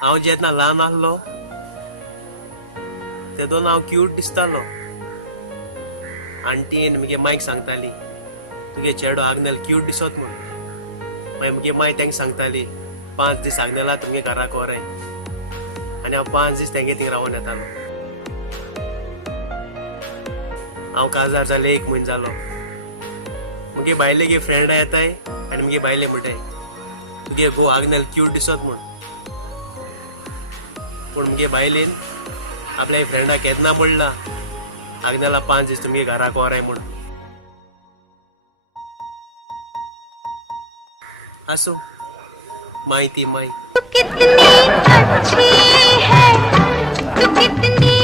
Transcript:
हांव जेन्ना ल्हान आहलो तेदोन हांव क्यूट दिसतालो. आंटीन मुगे मायक सांगताली तुगे चेडो आग्नेल क्यूट दिसत म्हूण. मागीर मुगे माय तेंका सांगताली 5 दीस आग्नेला तुमगे घरा कोराय. आनी हांव 5 दीस तेंगे थिंग रावून येतालो. हांव काजार जालें 1 म्हयनो जालो. मुगे बायलेगे फ्रेंडा येताय आनी मुगे बायले म्हणटाय तुगे घोव आग्नेल क्यूट दिसत म्हूण. पूण मुगे बायलेन आपल्या फ्रेंडाक केन्ना म्हणला आग्नेला 5 दीस तुमगे घरा कोराय म्हूण. आसो माय ती माय. तू कितनी अच्छी है, तू कितनी